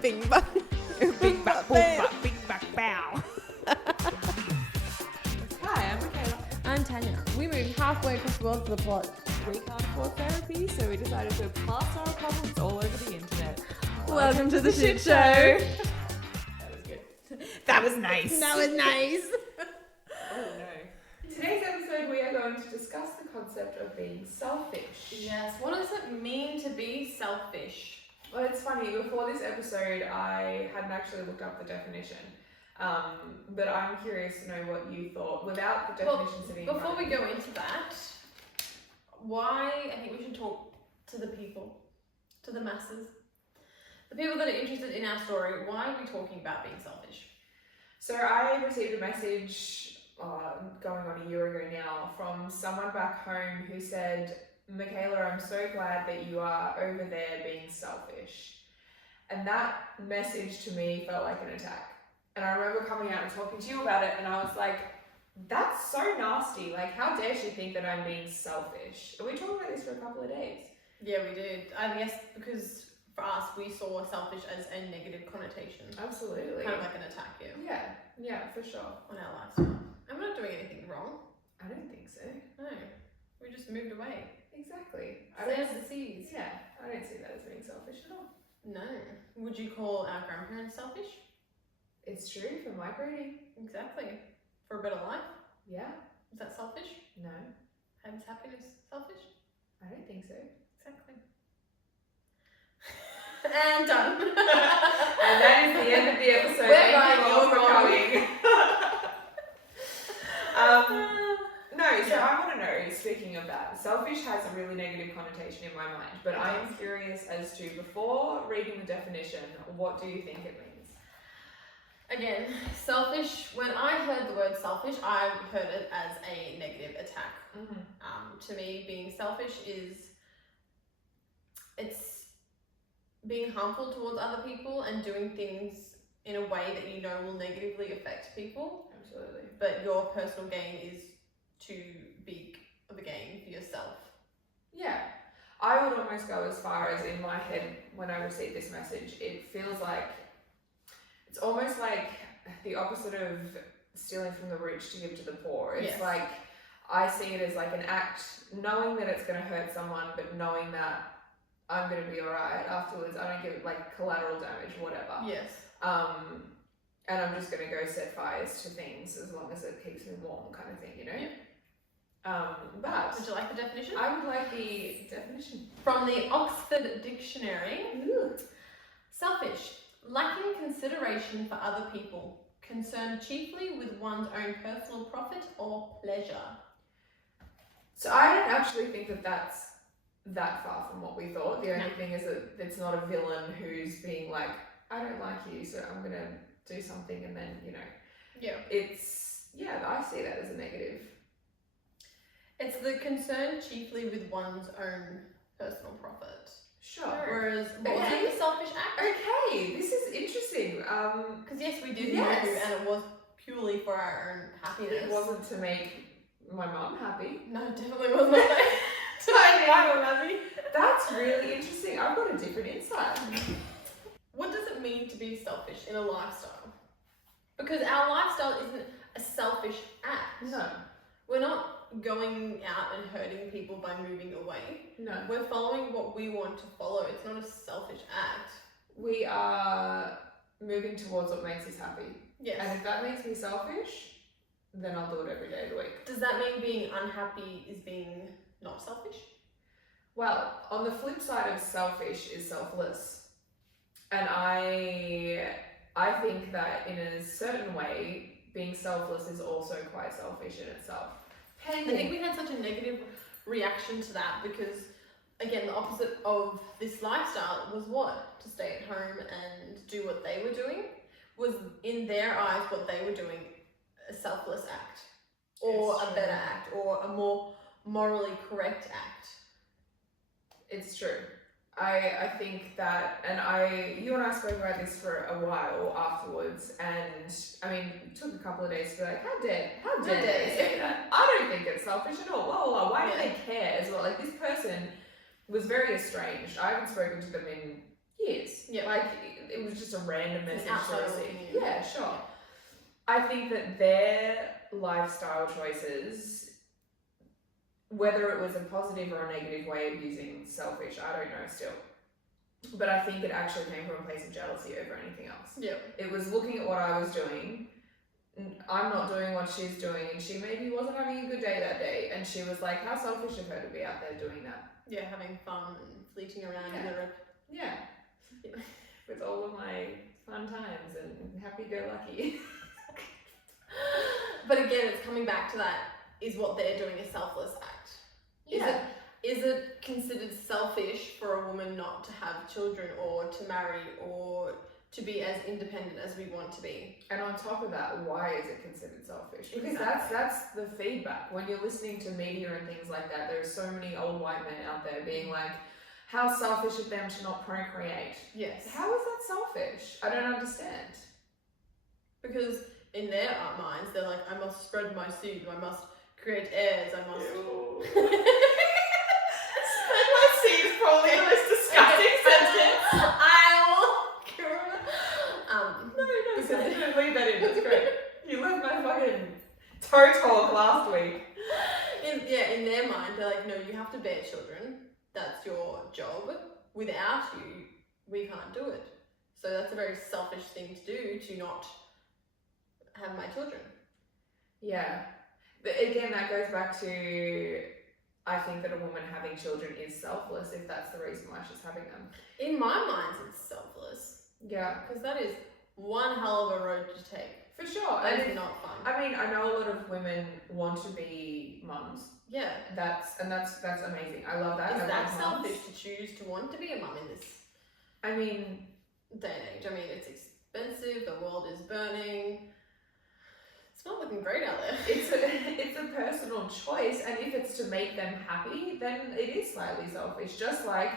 Bing bang. Bing bang boom bang bing bang bow. Hi, I'm Michaela. I'm Tanya. We moved halfway across the world for the plot. We can't afford therapy, so we decided to pass our problems all over the internet. Welcome to the shit show. That was good. That was nice. That was nice. Oh no. Today's episode, we are going to discuss the concept of being selfish. Yes, what does it mean to be selfish? Well, it's funny, before this episode, I hadn't actually looked up the definition. But I'm curious to know what you thought without the definition sitting in Before front we of you. go into that, why, I think we should talk to the people, to the masses, the people that are interested in our story. Why are we talking about being selfish? So I received a message going on a year ago now from someone back home who said, Michaela, I'm so glad that you are over there being selfish. And that message to me felt like an attack. And I remember coming out and talking to you about it, and I was like, that's so nasty. Like, how dare she think that I'm being selfish? And we talked about this for a couple of days. Yeah, we did. I guess because for us, we saw selfish as a negative connotation. Absolutely. Kind of like an attack, Yeah, for sure. on our lifestyle. And we're not doing anything wrong. I don't think so. No, we just moved away. Exactly. Sails the seas. Yeah, I don't see that as being selfish at all. No. Would you call our grandparents selfish? It's true for migrating. Exactly. For a better life? Yeah. Is that selfish? No, Is happiness selfish? I don't think so. Exactly. And done. And that is the end of the episode. We're Thank you all right, for you're coming. No, so I want to know, speaking of that, selfish has a really negative connotation in my mind, but I am curious as to, before reading the definition, what do you think it means? Again, selfish. When I heard the word selfish, I heard it as a negative attack. To me, being selfish it's being harmful towards other people and doing things in a way that you know will negatively affect people. Absolutely. But your personal gain is too big of a gain for yourself. Yeah. I would almost go as far as, in my head, when I received this message, it feels like it's almost like the opposite of stealing from the rich to give to the poor. It's Yes. like, I see it as like an act, knowing that it's going to hurt someone, but knowing that I'm going to be alright afterwards. I don't give it like collateral damage, whatever. Yes. And I'm just going to go set fires to things as long as it keeps me warm, kind of thing, you know? Yeah. But Would you like the definition? I would like the definition. From the Oxford Dictionary. Selfish, lacking consideration for other people, concerned chiefly with one's own personal profit or pleasure. So I don't actually think that that's that far from what we thought. The only No. thing is that it's not a villain who's being like, I don't like you, so I'm going to do something, and then, you know. Yeah. I see that as a negative. It's the concern chiefly with one's own personal profit. Sure. Whereas, what was Okay. it, a selfish act? Okay, this is interesting. Because yes, we did Yes. move, and it was purely for our own happiness. It wasn't to make my mum happy. No, it definitely was not. To make my mum happy. That's really interesting. I've got a different insight. What does it mean to be selfish in a lifestyle? Because our lifestyle isn't a selfish act. No. We're not going out and hurting people by moving away. No. We're following what we want to follow. It's not a selfish act. We are moving towards what makes us happy. Yes. And if that makes me selfish, then I'll do it every day of the week. Does that mean being unhappy is being not selfish? Well, on the flip side of selfish is selfless. And I think that in a certain way, being selfless is also quite selfish in itself. I think we had such a negative reaction to that because, again, the opposite of this lifestyle was what? To stay at home and do what they were doing was, in their eyes, what they were doing, a selfless act or It's a true. better act or a more morally correct act. It's true. I think that, and you and I spoke about this for a while afterwards, and I mean, it took a couple of days to be like, how dare they say that? I don't think it's selfish at all. Blah, blah, blah. Why do they care as well? Like, this person was very estranged. I haven't spoken to them in years. Yeah. Like, it was just a random It's message an to outsider receive. opinion. Yeah, sure. I think that their lifestyle choices, whether it was a positive or a negative way of using selfish, I don't know still. But I think it actually came from a place of jealousy over anything else. Yeah. It was looking at what I was doing. I'm not doing what she's doing, and she maybe wasn't having a good day that day, and she was like, how selfish of her to be out there doing that. Yeah, having fun and fleeting around Yeah. in Europe. Yeah. With all of my fun times and happy-go-lucky. But again, it's coming back to that, is what they're doing a selfless act? Yeah. Is it considered selfish for a woman not to have children or to marry or to be as independent as we want to be? And on top of that, why is it considered selfish? Because Exactly. that's the feedback. When you're listening to media and things like that, there's so many old white men out there being like, how selfish of them to not procreate. Yes. How is that selfish? I don't understand. Because in their minds, they're like, I must spread my seed, I must create heirs, I must... My seed is probably the most disgusting sentence. No, leave that in. That's great. You left my fucking toe talk last week. In their mind, they're like, no, you have to bear children. That's your job. Without you, we can't do it. So that's a very selfish thing to do, to not have my children. Yeah. But again, that goes back to, I think that a woman having children is selfless if that's the reason why she's having them. In my mind, it's selfless. Yeah. Because that is one hell of a road to take. For sure. That And is not fun. I mean, I know a lot of women want to be mums. Yeah. That's amazing. I love that. Is I that love mums. selfish to choose to want to be a mum in this I mean, day and age? I mean, it's expensive, the world is burning. It's not looking great out there. it's a personal choice, and if it's to make them happy, then it is slightly selfish. Just like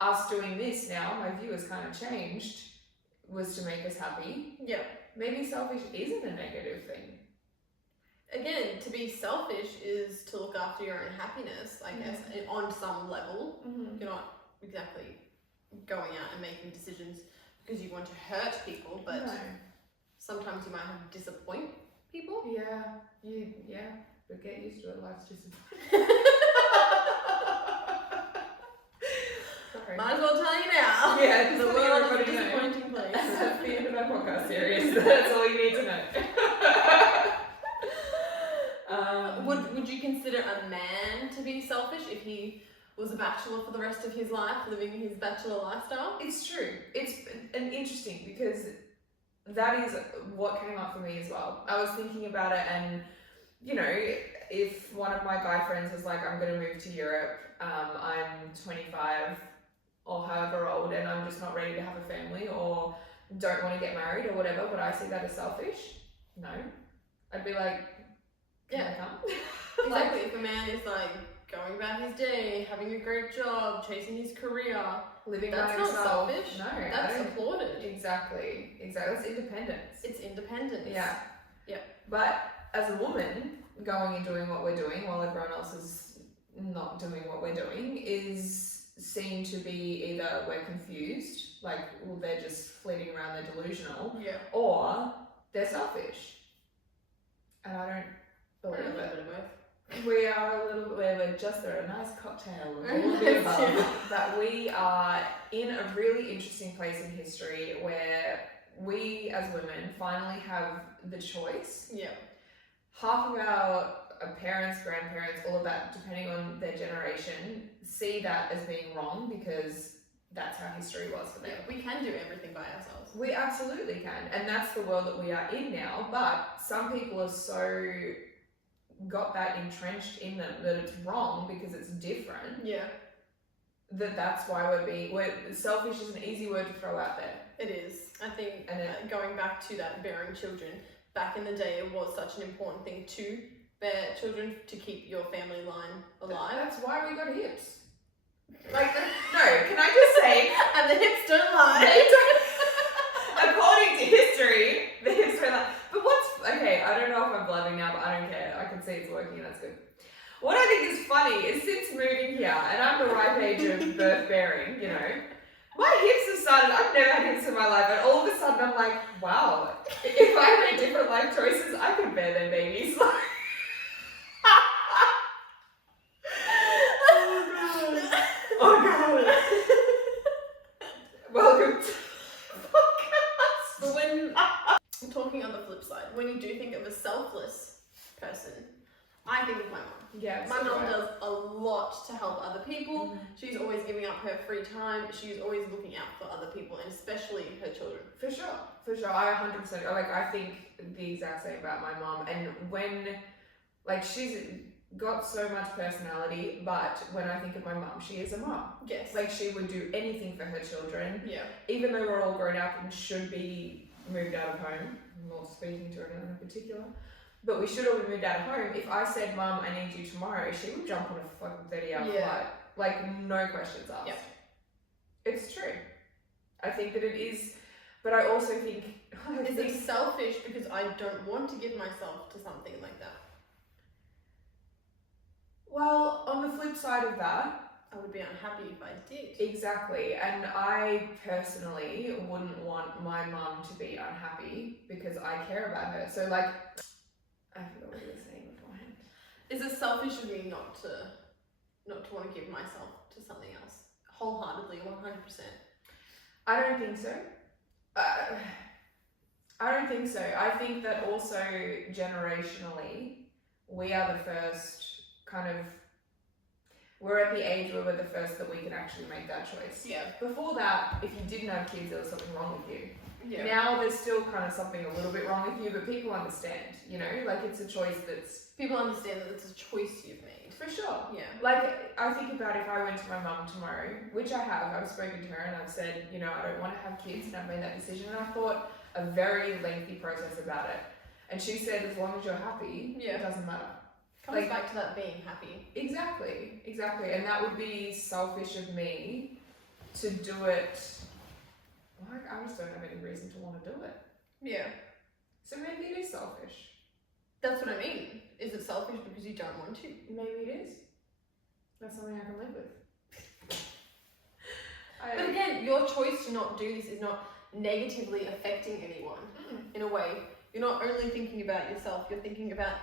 us doing this now, my view has kind of changed, was to make us happy. Yeah. Maybe selfish isn't a negative thing. Again, to be selfish is to look after your own happiness, I guess, on some level. Mm-hmm. You're not exactly going out and making decisions because you want to hurt people, but sometimes you might have to disappoint people. But get used to it. Life's disappointing. Sorry. Might as well tell you now. Yeah, just The letting world is a everybody know. disappointing place. That's the end of our podcast series. That's all you need to know. Would you consider a man to be selfish if he was a bachelor for the rest of his life, living his bachelor lifestyle? It's true. It's an interesting because that is what came up for me as well. I was thinking about it, and you know, if one of my guy friends was like, I'm going to move to Europe, I'm 25 or however old, and I'm just not ready to have a family or don't want to get married or whatever, but I see that as selfish? No. I'd be like, can I come? Exactly. If a man is like going about his day, having a great job, chasing his career, Living that's by not himself. selfish. No, I That's don't- applauded. Exactly. It's independence. It's independence. Yeah. Yeah. But as a woman, going and doing what we're doing while everyone else is not doing what we're doing is seen to be either we're confused, like, well, they're just flitting around, they're delusional, Yeah. or they're selfish. And I don't believe A little it. bit of both. We are a little bit, we're just a nice cocktail of a little bit of both. But we are in a really interesting place in history where we as women finally have the choice. Yeah. Half of our parents, grandparents, all of that, depending on their generation, see that as being wrong because that's how history was for them. Yeah. We can do everything by ourselves. We absolutely can, and that's the world that we are in now, but some people are so got that entrenched in them that it's wrong because it's different, Yeah. that's why we're selfish is an easy word to throw out there. It is. I think And going back to that bearing children, back in the day it was such an important thing to bear children to keep your family line alive. That's why we got hips. Like, no, can I just say, And the hips don't lie. they don't- according to history, the hips don't lie. But okay, I don't know if I'm blabbing now, but I don't care. I can see it's working and that's good. What I think is funny is since moving here, and I'm the ripe age of birth bearing, you know, my hips have sudden, I've never had kids in my life, and all of a sudden I'm like, wow, if I made different life choices, I could bear their babies. Oh god. Welcome to the podcast. But when talking on the flip side, when you do think of a selfless person, I think of my mum. Yeah, My mum does a lot to help other people. She's always giving up her free time. She's always looking out for other people, and especially her children. For sure. I 100%, like, I think the exact same about my mom. And when, like, she's got so much personality, but when I think of my mum, she is a mum. Yes. Like, she would do anything for her children. Yeah. Even though we're all grown up and should be moved out of home, I'm not speaking to anyone in particular, but we should all be moved out of home. If I said, Mum, I need you tomorrow, she would jump on a fucking 30-hour flight. Like, no questions asked. Yeah. It's true. I think that it is, but I also think... Is it selfish because I don't want to give myself to something like that? Well, on the flip side of that... I would be unhappy if I did. Exactly. And I personally wouldn't want my mum to be unhappy because I care about her. So, like... I forgot what you were saying beforehand. Is it selfish of me not to want to give myself to something else wholeheartedly, 100%? I don't think so. I don't think so. I think that also generationally, we are the first kind of. We're at the age where we're the first that we can actually make that choice. Yeah. Before that, if you didn't have kids, there was something wrong with you. Yeah. Now there's still kind of something a little bit wrong with you, but people understand, you know, like it's a choice that's... People understand that it's a choice you've made. For sure. Yeah. Like, I think about if I went to my mum tomorrow, which I have, I've spoken to her and I've said, you know, I don't want to have kids, and I've made that decision, and I thought a very lengthy process about it. And she said, as long as you're happy, Yeah. it doesn't matter. Comes back to that being happy. Exactly. And that would be selfish of me to do it. Like, I just don't have any reason to want to do it. Yeah. So maybe it is selfish. That's what I mean. Is it selfish because you don't want to? Maybe it is. That's something I can live with. But again, your choice to not do this is not negatively affecting anyone in a way. You're not only thinking about yourself, you're thinking about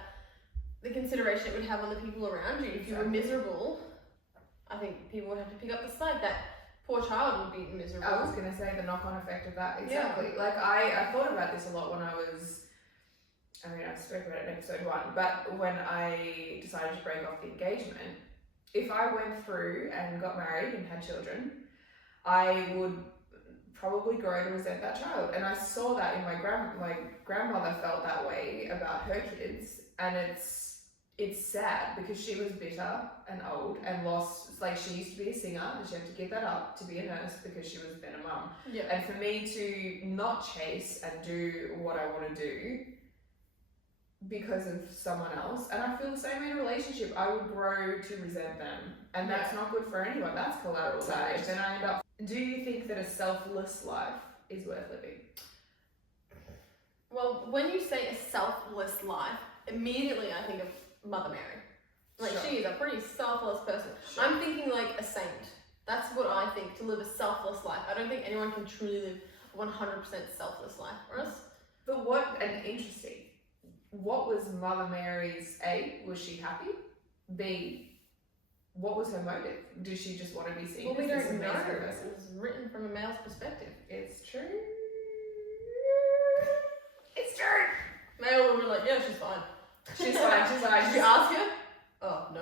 the consideration it would have on the people around you. If you were miserable, I think people would have to pick up the slack. That poor child would be miserable. I was going to say the knock-on effect of that. Exactly. Yeah. Like, I thought about this a lot when I was, I mean, I spoke about it in episode 1, but when I decided to break off the engagement, if I went through and got married and had children, I would probably grow to resent that child. And I saw that in my grandmother felt that way about her kids, and it's sad because she was bitter and old and lost, like, she used to be a singer and she had to give that up to be a nurse because she was then a mum. Yeah. And for me to not chase and do what I want to do because of someone else, and I feel the same in a relationship, I would grow to resent them, and that's not good for anyone. That's collateral damage. Then I end up. Do you think that a selfless life is worth living? Well, when you say a selfless life, immediately I think of Mother Mary. Like, Sure. she is a pretty selfless person. Sure. I'm thinking like a saint. That's what I think, to live a selfless life. I don't think anyone can truly live a 100% selfless life for us. But what, and interesting, what was Mother Mary's A? Was she happy? B, what was her motive? Did she just want to be seen Well, we as this don't know. amazing person? It was written from a male's perspective. It's true. It's true. Male would be like, yeah, she's fine. She's fine. Did you ask her? Oh, no.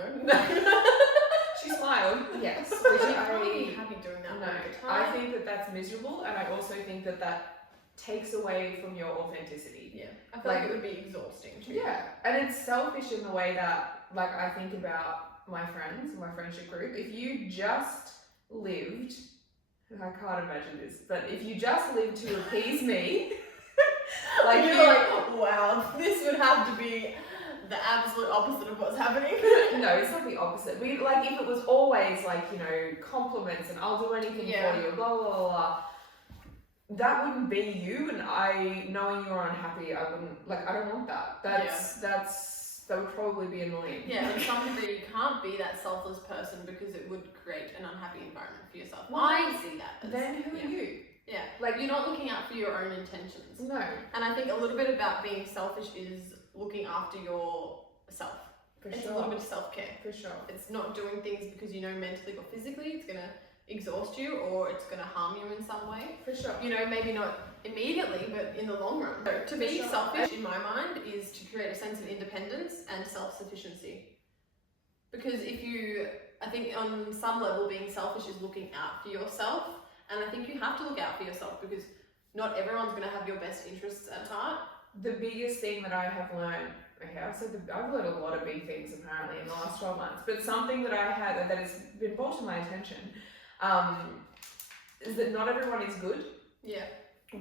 She smiled. Yes. She's Which probably happy doing that all the I time. think that that's miserable, and I also think that that takes away from your authenticity. Yeah. I feel like it would be exhausting too. Yeah, and it's selfish in the way that, like, I think about my friends, my friendship group. If you just lived, I can't imagine this, but if you just lived to appease me, like you're like, wow, this would have to be the absolute opposite of what's happening. No, it's not the opposite. We, like, if it was always like, you know, compliments and I'll do anything for you, blah blah blah blah. That wouldn't be you, and knowing you're unhappy, I wouldn't, like, I don't want that. That would probably be annoying. Yeah, it's something that you can't be that selfless person because it would create an unhappy environment for yourself. Well, I see that. Then who are you? Yeah. Like- you're not looking out for your own intentions. No, And I think a little bit about being selfish is looking after yourself. for It's sure. a little bit of self-care. For sure. It's not doing things because you know mentally or physically it's going to exhaust you or it's going to harm you in some way. For sure. You know, maybe not immediately, but in the long run. So to be sure. selfish, in my mind, is to create a sense of independence and self-sufficiency. Because I think on some level, being selfish is looking out for yourself. And I think you have to look out for yourself because not everyone's going to have your best interests at heart. The biggest thing that I have learned, okay, I've learned a lot of big things apparently in the last 12 months, but something that I had that has been brought to my attention is that not everyone is good. Yeah.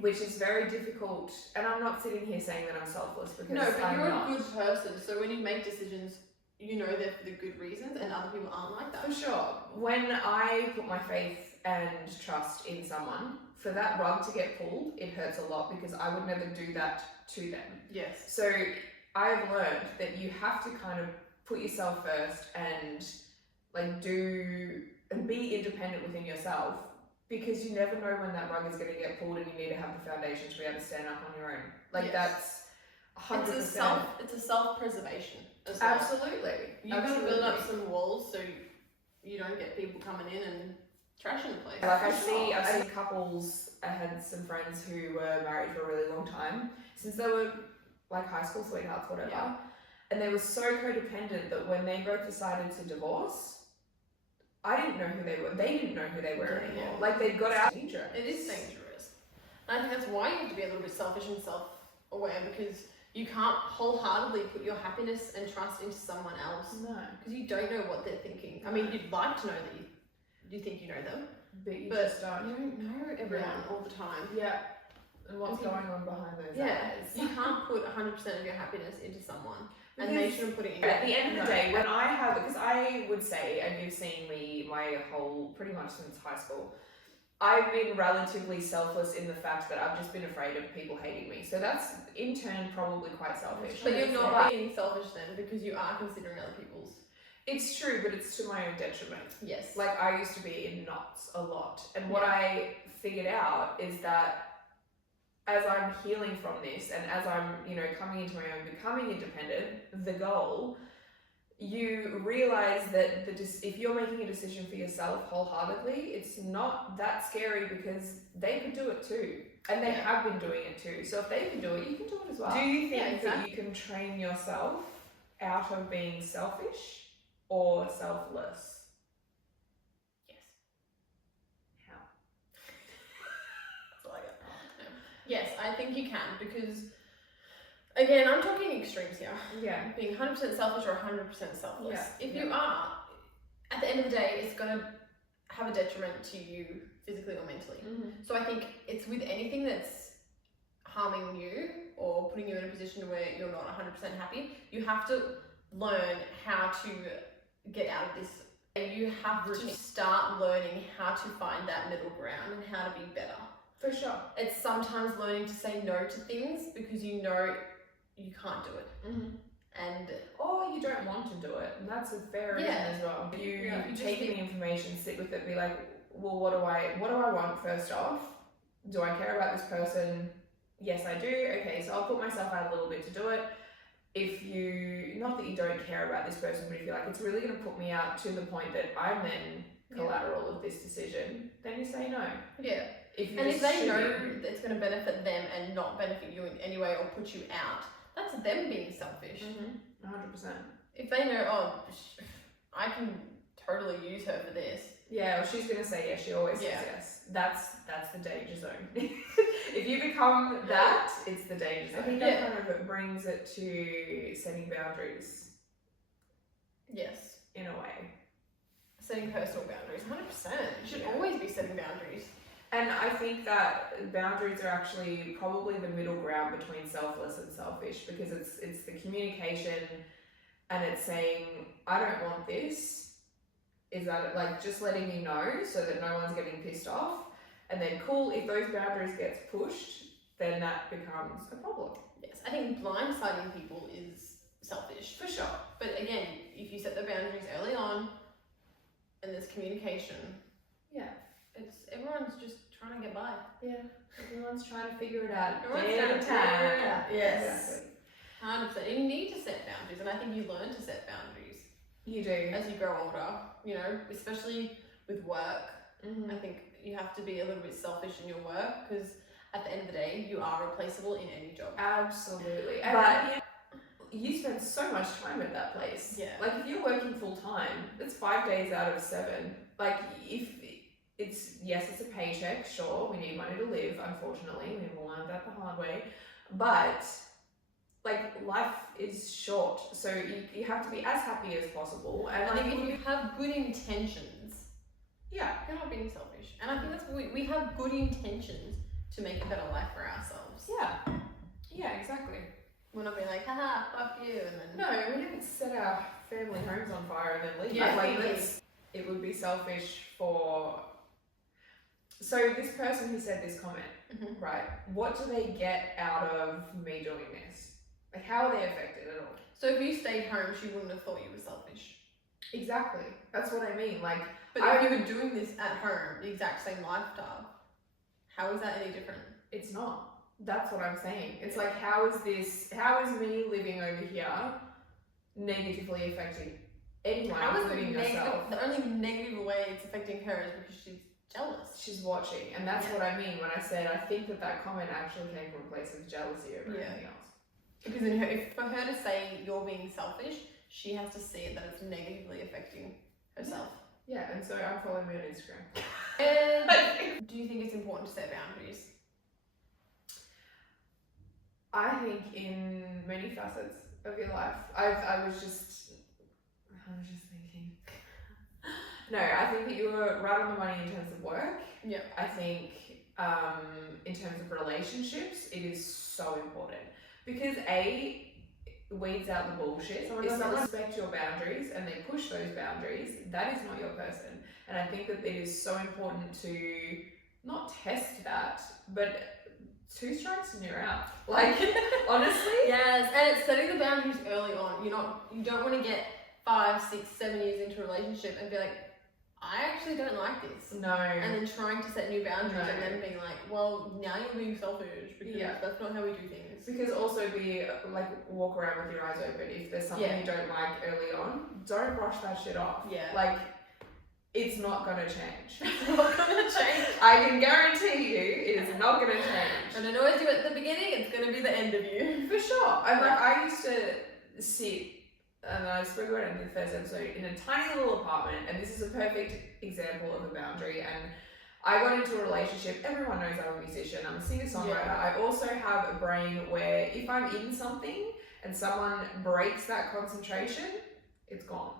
Which is very difficult, and I'm not sitting here saying that I'm selfless because No, but I'm you're not. a good person. So when you make decisions, you know they're for the good reasons, and other people aren't like that. For sure. When I put my faith and trust in someone, for that rug to get pulled, it hurts a lot because I would never do that to them. Yes. So I've learned that you have to kind of put yourself first and like do and be independent within yourself, because you never know when that rug is going to get pulled and you need to have the foundation to be able to stand up on your own. Like Yes. that's 100%. It's a self-preservation as well. Absolutely. You've got to build up some walls so you don't get people coming in and trashing the place. Like I've seen couples. I had some friends who were married for a really long time, since they were like high school sweethearts, whatever. Yeah. And they were so codependent that when they both decided to divorce, I didn't know who they were. They didn't know who they were anymore. Yeah. Like they got out. Dangerous. It is dangerous. And I think that's why you have to be a little bit selfish and self-aware, because you can't wholeheartedly put your happiness and trust into someone else No, because you don't know what they're thinking. I mean, you'd like to know that you think you know them, but you but just don't. you don't know everyone all the time. Yeah. And what's Okay. going on behind those Yeah, eyes? you can't put 100% of your happiness into someone, and they Because shouldn't put it in. At the end of the No. day, when I have, because I would say, and you've seen me my whole, pretty much since high school, I've been relatively selfless in the fact that I've just been afraid of people hating me. So that's in turn probably quite selfish. But you're not But being selfish then, because you are considering other people's. it's true, but it's to my own detriment. Yes. Like I used to be in knots a lot. And what I figured out is that as I'm healing from this and as I'm, coming into my own, becoming independent, the goal, you realize that if you're making a decision for yourself wholeheartedly, it's not that scary because they could do it too. And they have been doing it too. So if they can do it, you can do it as well. Do you think that you can train yourself out of being selfish or selfless? Yes. How? That's all I got. No. Yes, I think you can, because again, I'm talking extremes here. Yeah. Being 100% selfish or 100% selfless. Yeah. If you are, at the end of the day, it's going to have a detriment to you physically or mentally. Mm-hmm. So I think it's with anything that's harming you or putting you in a position where you're not 100% happy, you have to learn how to get out of this. And you have to start learning how to find that middle ground and how to be better. For sure. It's sometimes learning to say no to things because you know you can't do it. Mm-hmm. And Or you don't want to do it, and that's a fair reason as well. You just take in the information, sit with it, be like, well, what do I want first off? Do I care about this person? Yes, I do. Okay, so I'll put myself out a little bit to do it. If you, not that you don't care about this person, but if you're like, it's really going to put me out to the point that I'm then collateral of this decision, then you say no. yeah. If If they know that it's going to benefit them and not benefit you in any way or put you out, that's them being selfish. 100%. If they know, I can totally use her for this. Yeah, well, she's gonna say yes. She always says Yeah. yes. That's the danger zone. If you become that, it's the danger zone. I think that kind of brings it to setting boundaries Yes. in a way. Setting personal boundaries, 100%. You should always be setting boundaries. And I think that boundaries are actually probably the middle ground between selfless and selfish, because it's the communication, and it's saying, I don't want this. Is that like just letting you know so that no one's getting pissed off, and then cool, if those boundaries gets pushed, then that becomes a problem. Yes, I think blindsiding people is selfish. For sure. But again, if you set the boundaries early on and there's communication, Yeah. everyone's just trying to get by. Yeah. Everyone's trying to figure it out. Everyone's Day trying at to a time. figure it out. Yes. Exactly. 100%. You need to set boundaries, and I think you learn to set boundaries You do. as you grow older. You know, especially with work. Mhm. I think you have to be a little bit selfish in your work because at the end of the day, you are replaceable in any job. Absolutely. And But- you spend so much time at that place. Yeah. Like if you're working full time, it's 5 days out of 7. Like if it's a paycheck, sure, we need money to live, unfortunately. We've all learned that the hard way. But like life is short. So you have to be as happy as possible. And I like, think if you have good intentions, yeah. you're not being selfish. And I think that's what we have good intentions to make a better life for ourselves. Yeah. Yeah, exactly. We're not being like, haha, fuck you, and then No, we haven't set our family homes on fire and then leave. Yeah, like totally. it would be selfish for. So this person who said this comment, Mhm. right? What do they get out of me doing this? Like, how are they affected at all? So if you stayed home, she wouldn't have thought you were selfish. Exactly. That's what I mean. Like, But if you were doing this at home, the exact same lifestyle, how is that any different? it's not. That's what I'm saying. It's like, how is me living over here negatively affecting anyone, How is it including yourself? the only negative way it's affecting her is because she's jealous. She's watching, and that's Yeah. what I mean when I said I think that comment actually came from a place of jealousy over Yeah. anything else. Because if for her to say you're being selfish, she has to see it that it's negatively affecting herself. Yeah, and so I'm following me on Instagram. And do you think it's important to set boundaries? I think in many facets of your life, I was just thinking. No, I think that you were right on the money in terms of work. Yeah. I think in terms of relationships, it is so important because it weeds out the bullshit. If someone respects your boundaries and they push those boundaries, that is not your person. And I think that it is so important to not test that, but 2 strikes and you're out. Like, honestly. Yes, and it's setting the boundaries early on. You don't want to get 5, 6, 7 years into a relationship and be like, I actually don't like this. No. And then trying to set new boundaries No. and then being like, well, now you're being selfish because that's not how we do things. Because also walk around with your eyes open. If there's something you don't like early on, don't brush that shit off. Yeah. Like, it's not gonna change. It's not gonna change. I can guarantee you, it is not gonna change. I don't always do it at the beginning, it's gonna be the end of you. For sure. And like, I used to sit, and I spoke about it in the first episode, in a tiny little apartment, and this is a perfect example of a boundary. And I got into a relationship. Everyone knows I'm a musician. I'm a singer-songwriter. Yeah. I also have a brain where if I'm in something and someone breaks that concentration, it's gone.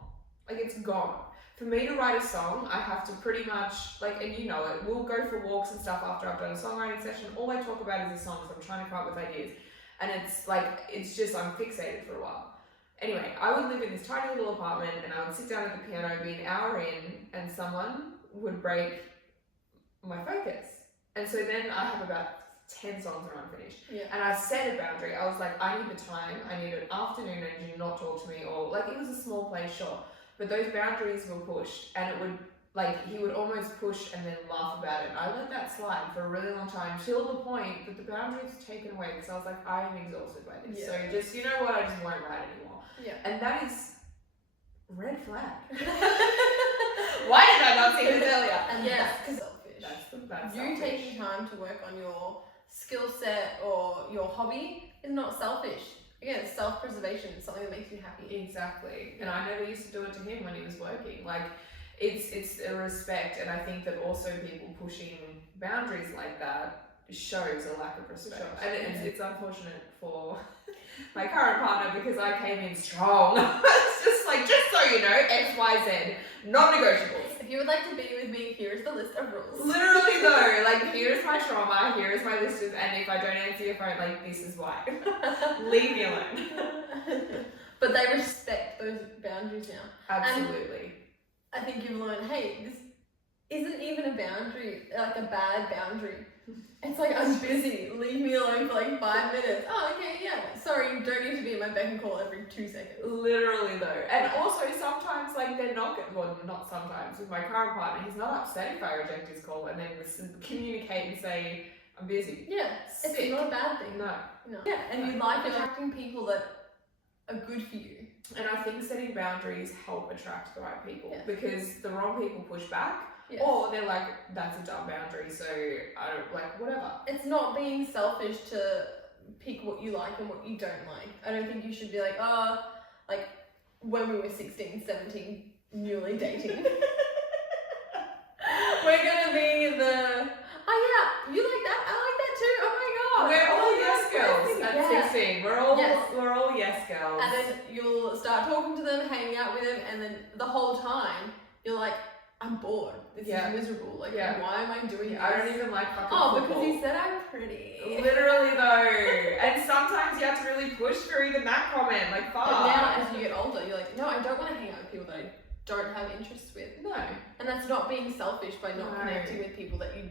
Like, it's gone. For me to write a song, I have to pretty much, like, and you know it, we'll go for walks and stuff after I've done a songwriting session. All I talk about is the songs. I'm trying to come up with ideas. And it's like, it's just, I'm fixated for a while. Anyway, I would live in this tiny little apartment and I would sit down at the piano, be an hour in, and someone would break my focus. And so then I have about 10 songs are unfinished. Yeah. And I set a boundary. I was like, I need the time, I need an afternoon and do not talk to me, or like, it was a small place, sure. But those boundaries were pushed, and it would, like, he would almost push and then laugh about it. And I let that slide for a really long time, till the point that the boundaries were taken away, because I was like, I am exhausted by this. Yeah. So just, you know what, I just won't write anymore. Yeah. And that is red flag. Why did I not see this earlier? And yes, because selfish. That's You selfish. taking time to work on your skill set or your hobby is not selfish. Again, it's self-preservation. It's something that makes you happy. Exactly. And I never used to do it to him when he was working. Like, it's a respect, and I think that also people pushing boundaries like that shows a lack of respect. And it's unfortunate for my current partner because I came in strong. It's just like, just so you know, X, Y, Z, non-negotiables. If you would like to be with me, here's the list of rules. Literally though, like, here's my trauma, here's my list of, and if I don't answer your phone, like, this is why. Leave me alone. But they respect those boundaries now. Absolutely. I think you've learned, hey, this isn't even a boundary, like a bad boundary. It's like, I'm busy, leave me alone for like 5 minutes. Oh, okay, yeah. Sorry, you don't need to be at my beck and call every 2 seconds. Literally though. And also sometimes like they're not, well not sometimes, with my current partner, he's not upset if I reject his call and then communicate and say, I'm busy. Yeah, Sick. it's not a bad thing. No. Yeah, and you like attracting people that are good for you. And I think setting boundaries help attract the right people because the wrong people push back. Yes. Or they're like, that's a dumb boundary, so I don't, like, whatever. It's not being selfish to pick what you like and what you don't like. I don't think you should be like, oh, like when we were 16, 17, newly dating. We're gonna be the, oh yeah, you like that? I like that too. Oh my god. We're all yes girls Yeah. at 16. We're all yes girls. And then you'll start talking to them, hanging out with them, and then the whole time you're like, I'm bored. This is miserable. Like, why am I doing this? I don't even like fucking football. football. Because he said I'm pretty. Literally though. And sometimes you have to really push through even that comment. Like, fuck. But now as you get older, you're like, no, I don't want to hang out with people that I don't have interests with. No. And that's not being selfish by not connecting with people that you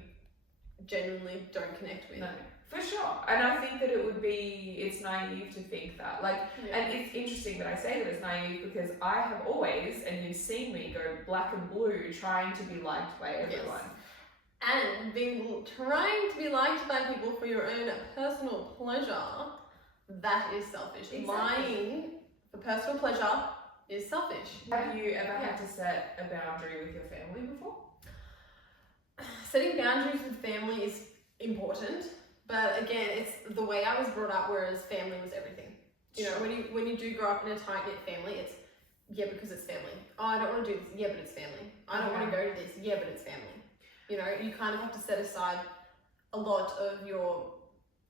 genuinely don't connect with. No. For sure. And I think that it's naive to think that. Like, and it's interesting that I say that it's naive because I have always, and you've seen me go black and blue trying to be liked by everyone. And trying to be liked by people for your own personal pleasure, that is selfish. Exactly. Lying for personal pleasure is selfish. Have you ever had to set a boundary with your family before? Setting boundaries with family is important. But again, it's the way I was brought up, whereas family was everything. You know, when you do grow up in a tight-knit family, it's, because it's family. Oh, I don't want to do this. But it's family. I don't want to go to this. But it's family. You know, you kind of have to set aside a lot of your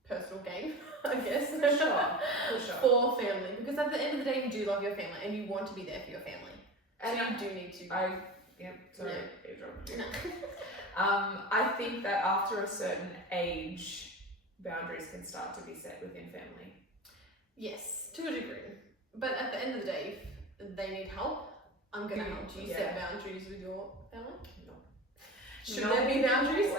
personal gain, I guess. For sure. For family. Because at the end of the day, you do love your family and you want to be there for your family. And so you do need to. I think that after a certain age, boundaries can start to be set within family. Yes, to a degree. But at the end of the day, if they need help, I'm going to help. Do you set boundaries with your family? No. Should there be boundaries?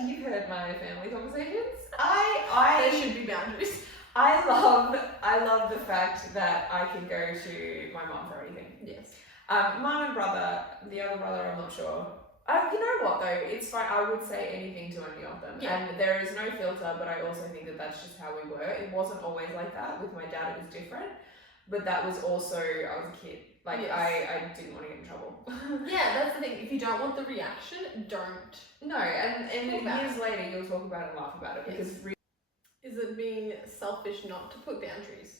You've heard my family conversations. There should be boundaries. I love the fact that I can go to my mum for anything. Yes. Mum and brother, the other brother I'm not sure. You know what though, it's fine, I would say anything to any of them. And there is no filter, but I also think that that's just how we were. It wasn't always like that. With my dad it was different. But that was also, I was a kid. Like, I didn't want to get in trouble. Yeah, that's the thing. If you don't want the reaction, don't. No, and years later you'll talk about it and laugh about it because... Is it being selfish not to put boundaries?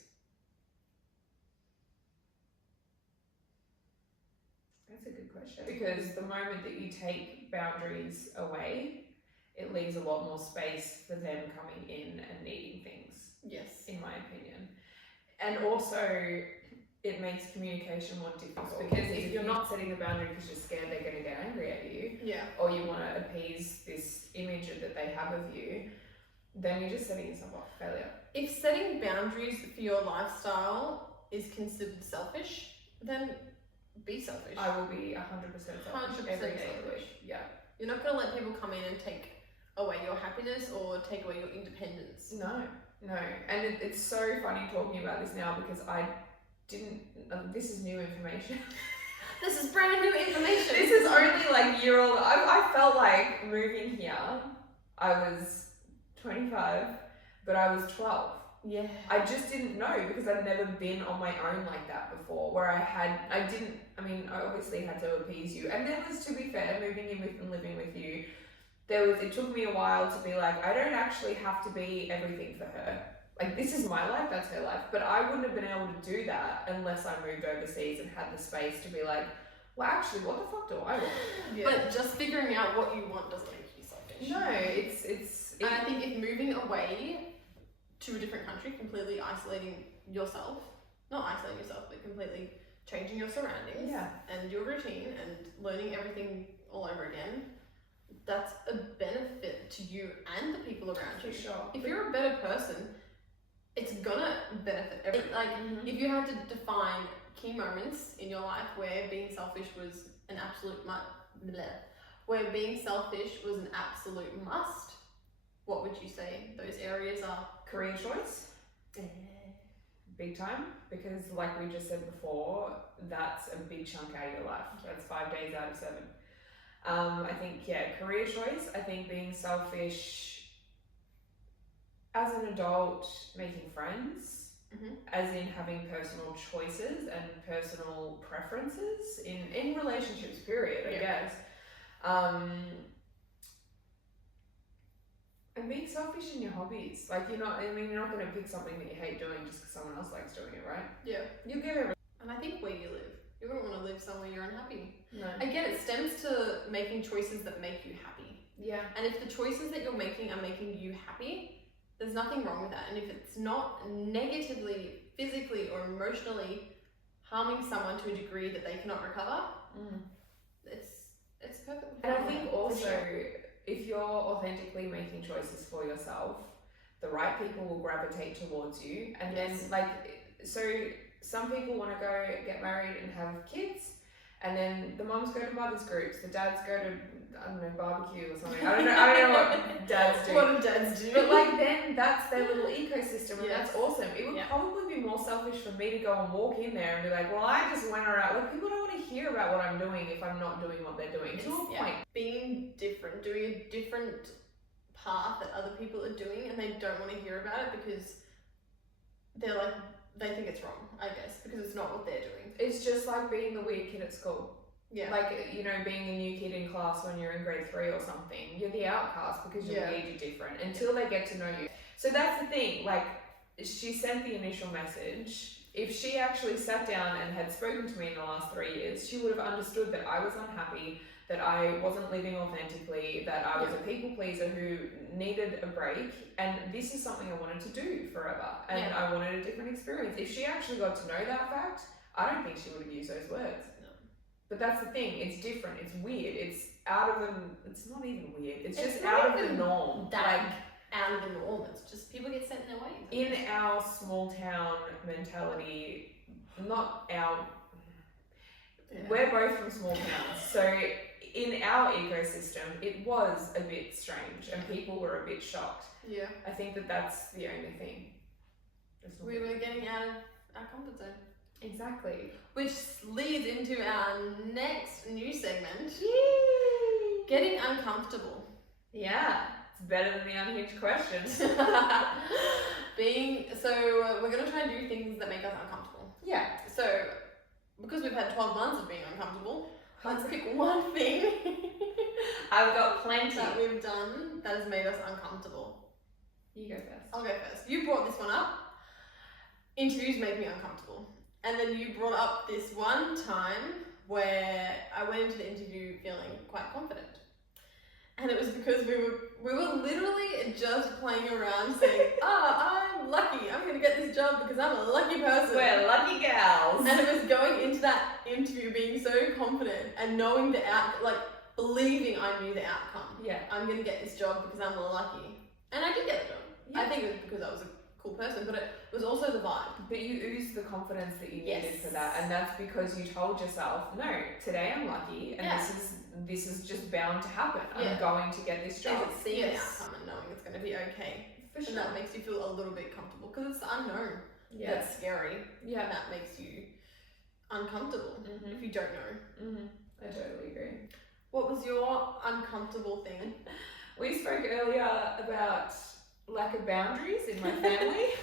That's a good question. Because the moment that you take boundaries away, it leaves a lot more space for them coming in and needing things. Yes. In my opinion. And also, it makes communication more difficult because if you're not setting the boundary because you're scared they're going to get angry at you, or you want to appease this image that they have of you, then you're just setting yourself up for failure. If setting boundaries for your lifestyle is considered selfish, then be selfish. I will be 100% selfish 100% every day of the selfish. week. Yeah. You're not going to let people come in and take away your happiness or take away your independence. No. And it's so funny talking about this now because I didn't, this is new information. This is brand new information. This is only like year old. I felt like moving here, I was 25, but I was 12. Yeah. I just didn't know because I'd never been on my own like that before, where I obviously had to appease you. And there was, to be fair, moving in with and living with you, it took me a while to be like, I don't actually have to be everything for her. Like, this is my life, that's her life. But I wouldn't have been able to do that unless I moved overseas and had the space to be like, well, actually, what the fuck do I want? Yeah. But just figuring out what you want doesn't make you selfish. No, it's. And I think if moving away to a different country, completely isolating yourself, not isolating yourself, but completely changing your surroundings and your routine and learning everything all over again, that's a benefit to you and the people around you. For sure. If you're a better person, it's gonna benefit everyone. Like, if you had to define key moments in your life where being selfish was an absolute where being selfish was an absolute must, what would you say those areas are? Career choice, big time, because like we just said before, that's a big chunk out of your life. That's 5 days out of 7. I think, career choice. I think being selfish as an adult, making friends, as in having personal choices and personal preferences in relationships, period, I guess. And being selfish in your hobbies. Like, you're not going to pick something that you hate doing just because someone else likes doing it, right? Yeah. You'll give everything. And I think where you live. You wouldn't want to live somewhere you're unhappy. No. Again, it stems to making choices that make you happy. Yeah. And if the choices that you're making are making you happy, there's nothing wrong with that. And if it's not negatively, physically, or emotionally harming someone to a degree that they cannot recover, it's perfect. And I think also, if you're authentically making choices for yourself, the right people will gravitate towards you. And then, so some people want to go get married and have kids, and then the moms go to mothers groups, the dads go to, I don't know, barbecue or something. I don't know what dads do. What do dads do? But then that's their little ecosystem, and that's awesome. It would probably be more selfish for me to go and walk in there and be like, well, I just went around. Like, people don't want to hear about what I'm doing if I'm not doing what they're doing. To a point. Being different, doing a different path that other people are doing, and they don't want to hear about it because they're like, they think it's wrong, I guess, because it's not what they're doing. It's just like being the weird kid at school. Yeah. Like, being a new kid in class when you're in grade 3 or something. You're the outcast because you're weird, you're different, until they get to know you. So that's the thing, like, she sent the initial message. If she actually sat down and had spoken to me in the last 3 years, she would have understood that I was unhappy, that I wasn't living authentically, that I was a people pleaser who needed a break, and this is something I wanted to do forever, and I wanted a different experience. If she actually got to know that fact, I don't think she would have used those words. No. But that's the thing, it's different, it's weird, it's out of the, it's not even weird, it's just out of the norm. Out of the norm, it's just people get set in their ways. In our small town mentality, not our, we're both from small towns, so in our ecosystem, it was a bit strange and people were a bit shocked. Yeah. I think that's the only thing. We were getting out of our comfort zone. Exactly. Which leads into our next new segment. Yay! Getting uncomfortable. Yeah. It's better than the unhinged questions. So we're going to try and do things that make us uncomfortable. Yeah. So, because we've had 12 months of being uncomfortable, let's pick one thing I've got plenty that we've done that has made us uncomfortable. You go first. I'll go first. You brought this one up. Interviews make me uncomfortable. And then you brought up this one time where I went into the interview feeling quite confident. And it was because we were literally just playing around saying, I'm lucky, I'm going to get this job because I'm a lucky person. We're lucky gals. And it was going into that interview being so confident and knowing believing I knew the outcome. Yeah. I'm going to get this job because I'm lucky. And I did get the job. Yeah. I think it was because I was a cool person, but it was also the vibe. But you oozed the confidence that you needed for that, and that's because you told yourself, no, today I'm lucky, and this is just bound to happen. I'm going to get this job. It's seeing the outcome and knowing it's going to be okay. For sure. And that makes you feel a little bit comfortable because it's the unknown that's scary. Yeah. And that makes you uncomfortable if you don't know. I totally agree. What was your uncomfortable thing? We spoke earlier about lack of boundaries in my family.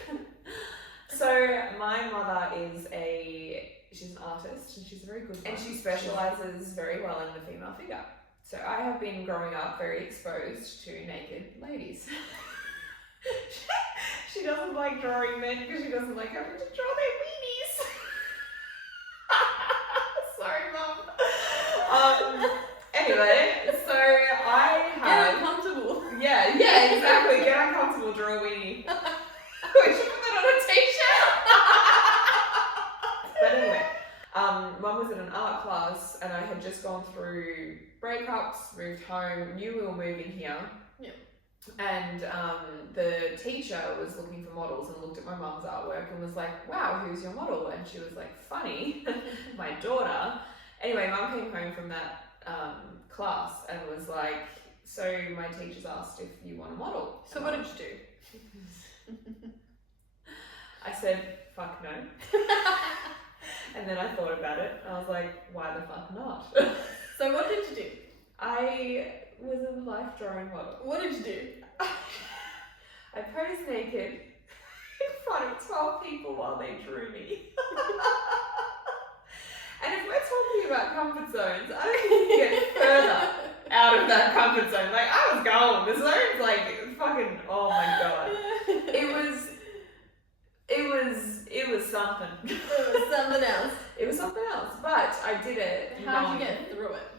So my mother she's an artist and she's a very good one. And she specialises very well in the female figure. So I have been growing up very exposed to naked ladies. She doesn't like drawing men because she doesn't like having to draw their weenies. Sorry, Mum. Anyway, so I have... Get uncomfortable. Yeah, exactly. Get uncomfortable, draw a weenie. We should put that on a t-shirt. But anyway, Mum was in an art class and I had just gone through breakups, moved home, knew we were moving here. Yeah. And the teacher was looking for models and looked at my mum's artwork and was like, wow, who's your model? And she was like, funny, my daughter. Anyway, Mum came home from that class and was like, so my teachers asked if you want a model. So what did you do? I said, fuck no. And then I thought about it. I was like, why the fuck not? So what did you do? I was a life drawing model. What did you do? I posed naked in front of 12 people while they drew me. And if we're talking about comfort zones, I don't think you get further out of that comfort zone. Like, I was going. The zone's like fucking, oh my god. It was something. It was something else. It was something else. But I did it. How did you get through it?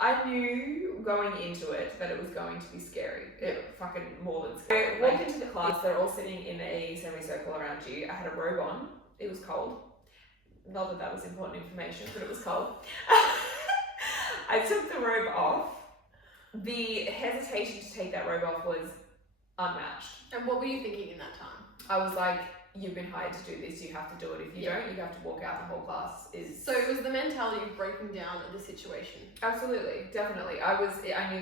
I knew going into it that it was going to be scary. It fucking more than scary. I walked into the class, they're all sitting in a semicircle around you. I had a robe on. It was cold. Not that that was important information, but it was cold. I took the robe off. The hesitation to take that robe off was unmatched. And what were you thinking in that time? I was like, you've been hired to do this, you have to do it. If you don't, you have to walk out. The whole class is... So it was the mentality of breaking down the situation. Absolutely, definitely. I knew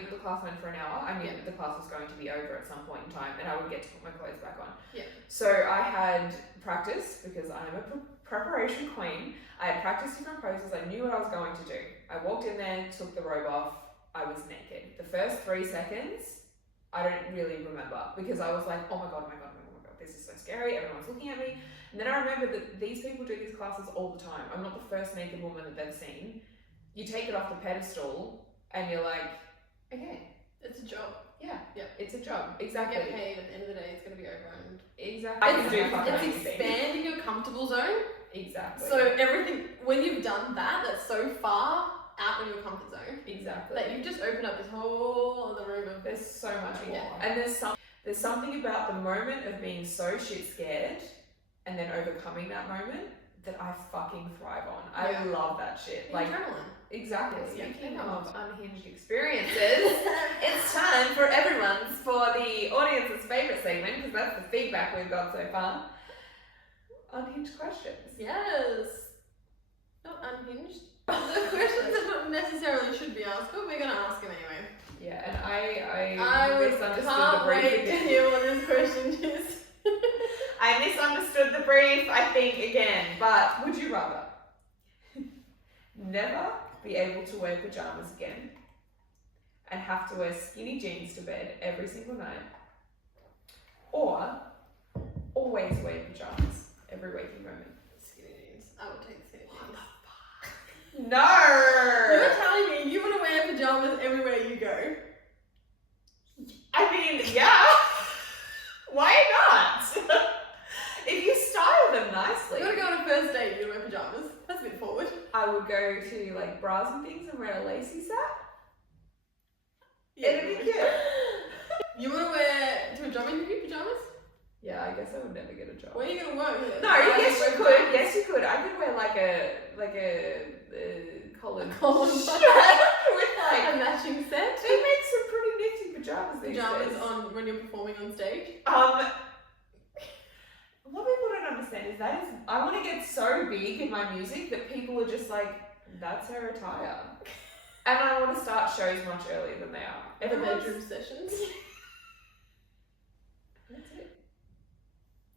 that the class went for an hour. I knew that the class was going to be over at some point in time and I would get to put my clothes back on. Yeah. So I had practice, because I'm a preparation queen. I had practiced different poses. I knew what I was going to do. I walked in there, took the robe off. I was naked. The first 3 seconds, I don't really remember because I was like, oh my god, this is so scary. Everyone's looking at me. And then I remember that these people do these classes all the time. I'm not the first naked woman that they've seen. You take it off the pedestal and you're like, okay. It's a job. Yeah. Yeah. It's a job. You Exactly. get paid at the end of the day, it's going to be over. And Exactly. I can do fucking it's anything. expanding your comfortable zone. Exactly. So everything, when you've done that, that's so far out of your comfort zone. Exactly. That you've just opened up this whole other room of... There's so much more. Yeah. And there's something about the moment of being so shit scared and then overcoming that moment that I fucking thrive on. I love that shit. Like, adrenaline. Exactly. Yes, Speaking yeah. of unhinged experiences, it's time for the audience's favourite segment, because that's the feedback we've got so far. Unhinged questions. Yes. Not unhinged. The questions that not necessarily should be asked, but we're going to ask them anyway. Yeah, and I can't wait to hear what this question is. I misunderstood the brief, I think, again. But would you rather never be able to wear pajamas again and have to wear skinny jeans to bed every single night, or always wear pajamas every waking moment? Skinny jeans. I would take skinny jeans. No! You're telling me you want to wear pajamas everywhere you go? I mean, yeah. Why not? If you style them nicely. You want to go on a first date, you wear pajamas. That's a bit forward. I would go to like bras and things and wear a lacy set. Yeah, It'd be cute. You want to wear to a job interview pajamas? Yeah, I guess I would never get a job. Where are you going to work? No, yes you could. Yes you could. I could wear like a collared collared shirt with like a matching set. They make some pretty nifty pajamas these Pajamas days. on when you're performing on stage. What people don't understand is I want to get so big in my music that people are just like, that's her attire. And I want to start shows much earlier than they are. The bedroom sessions. That's it.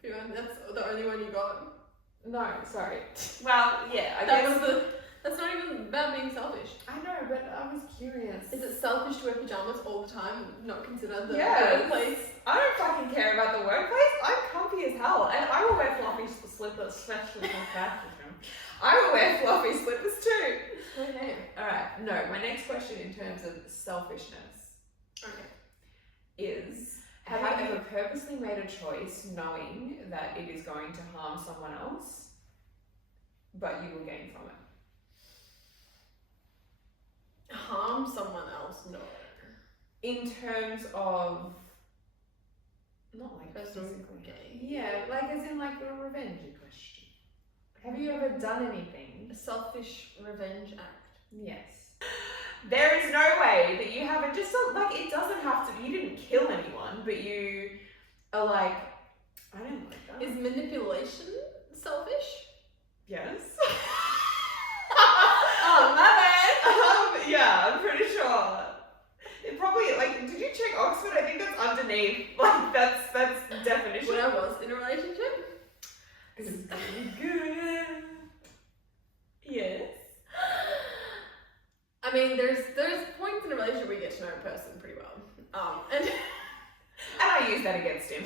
That's the only one you got. No, sorry. Well, yeah, I guess. That's not even about being selfish. I know, but I was curious. Is it selfish to wear pajamas all the time, not consider the Yes. workplace? I don't fucking care about the workplace. I'm comfy as hell. And I will wear fluffy slippers, especially for fashion. I will wear fluffy slippers too. Okay. Alright, no, my next question in terms of selfishness is, have you ever purposely made a choice knowing that it is going to harm someone else, but you will gain from it? Harm someone else? No. In terms of, not like Personal physically. gain. Yeah, like as in like a revenge question. Have you ever done anything? A selfish revenge act. Yes. There is no way that you haven't just like, it doesn't have to be, you didn't kill anyone, but you are like, I don't like that. Is manipulation selfish? Yes. Oh, my bad. Yeah, I'm pretty sure. like, did you check Oxford? I think that's underneath. Like, that's definition. When I was in a relationship. This is gonna be good. Yes. I mean, there's points in a relationship where you get to know a person pretty well. And I used that against him.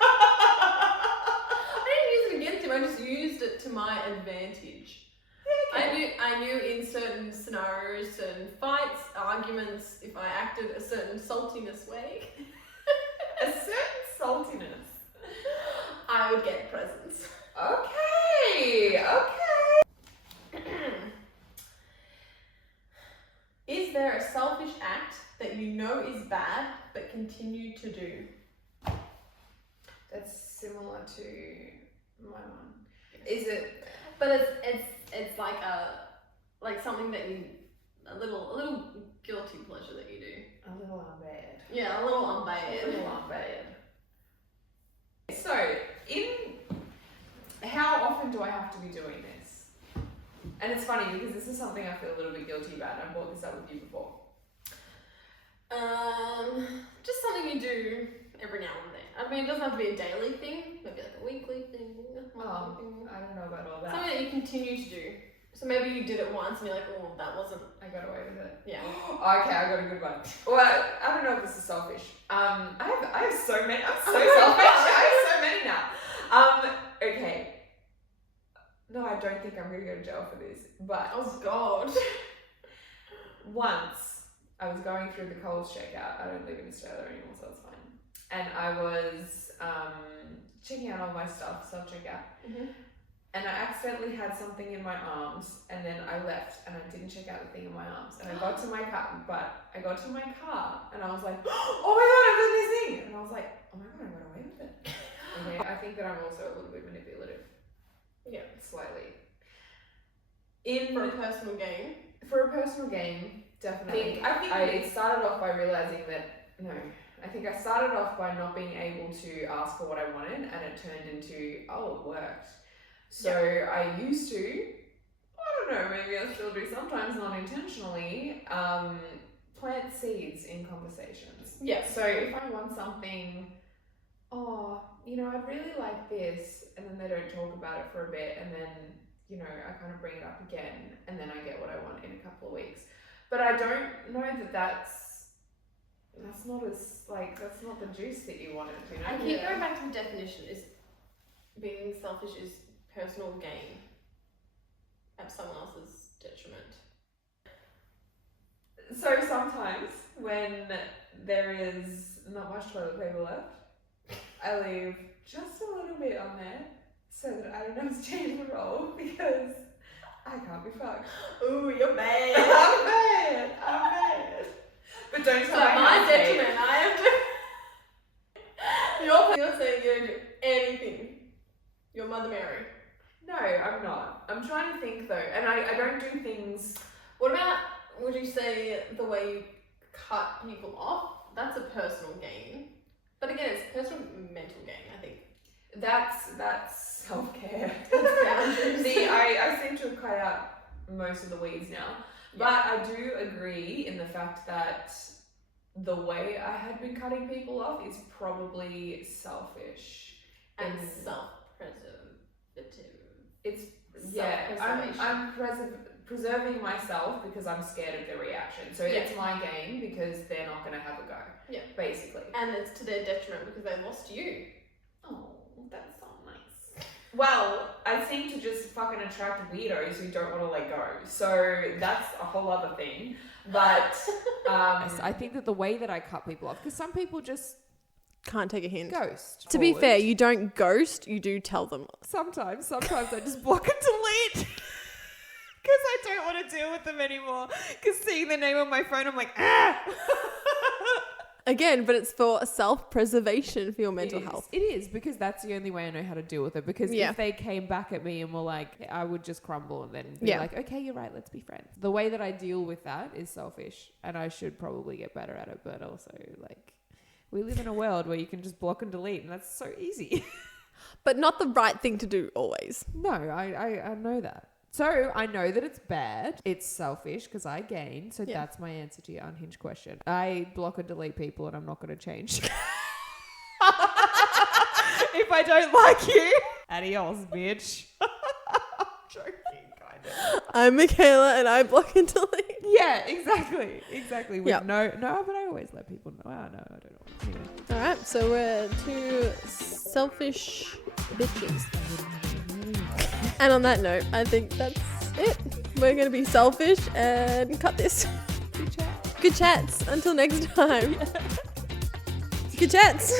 I didn't use it against him. I just used it to my advantage. Okay. I knew in certain scenarios, certain fights, arguments, if I acted a certain saltiness way, A certain saltiness. I would get presents. Okay. Is there a selfish act that you know is bad but continue to do? That's similar to my one. Is it? But it's like something that you a little guilty pleasure that you do. A little unbad. Yeah, a little unbad. A little unbad. So, how often do I have to be doing this? And it's funny because this is something I feel a little bit guilty about, and I brought this up with you before. Just something you do every now and then. I mean, it doesn't have to be a daily thing. Maybe like a weekly thing, monthly thing. I don't know about all that. Something that you continue to do. So maybe you did it once and you're like, oh, that wasn't. I got away with it. Yeah. Okay, I got a good one. Well, I don't know if this is selfish. I have so many. I'm so selfish. I have so many now. Okay. No, I don't think I'm gonna go to jail for this. But Oh God. once I was going through the Coles checkout. I don't live in Australia anymore, so it's fine. And I was checking out all my stuff, self-checkout. Mm-hmm. And I accidentally had something in my arms, and then I left, and I didn't check out the thing in my arms. And I got to my car, and I was like, oh my God, I've done this thing! And I was like, oh my God, I got away with it. Okay, I think that I'm also a little bit manipulative. Yeah. Slightly. For a personal gain. For a personal gain, definitely. I think it started off by realizing that, I think I started off by not being able to ask for what I wanted, and it turned into, oh, it worked. So I used to, I don't know, maybe I still do sometimes, not intentionally, plant seeds in conversations. Yeah. So if I want something, I'd really like this, and then they don't talk about it for a bit, and then, I kind of bring it up again, and then I get what I want in a couple of weeks. But I don't know that that's not the juice that you wanted, I keep going back to the definition, is being selfish is personal gain at someone else's detriment. So sometimes when there is not much toilet paper left, I leave just a little bit on there so that I don't have to change the roll because I can't be fucked. Ooh, you're bad. I'm bad. But don't So tell my detriment, I have to. You're saying you don't do anything. You're Mother Mary. No, I'm not. I'm trying to think though, and I don't do things. What about, would you say the way you cut people off? That's a personal gain. But again, it's personal mental gain, I think. That's self-care. That's boundaries. See, I seem to have cut out most of the weeds now. But I do agree in the fact that the way I had been cutting people off is probably selfish. And in- self-preservative. It's Self-preservation. I'm preserving myself because I'm scared of their reaction. So it's my gain because they're not going to have a go. Yeah. Basically. And it's to their detriment because they lost you. Oh, that's so nice. Well, I seem to just fucking attract weirdos who don't want to let go. So that's a whole other thing. But I think that the way that I cut people off, because some people just Can't take a hint. ghost. To be forward. fair, you don't ghost, you do tell them. Sometimes I just block and delete. Because I don't want to deal with them anymore. Because seeing their name on my phone, I'm like, ah! Again, but it's for self-preservation for your mental It is. health. It is, because that's the only way I know how to deal with it. Because Yeah. if they came back at me and were like, I would just crumble and then be Yeah. like, okay, you're right, let's be friends. The way that I deal with that is selfish, and I should probably get better at it. But also, like, we live in a world where you can just block and delete, and that's so easy. But not the right thing to do always. No, I know that. So I know that it's bad. It's selfish because I gain. So Yeah. that's my answer to your unhinged question. I block and delete people and I'm not going to change. If I don't like you, adios, bitch. I'm joking, kind of. I'm Michaela and I block and delete. Yeah, exactly. With Yep. no, but I always let people know. Oh, no, I don't know. Anyway. All right, so we're two selfish bitches. And on that note, I think that's it. We're going to be selfish and cut this. Good chat. Good chats. Until next time. Good chats.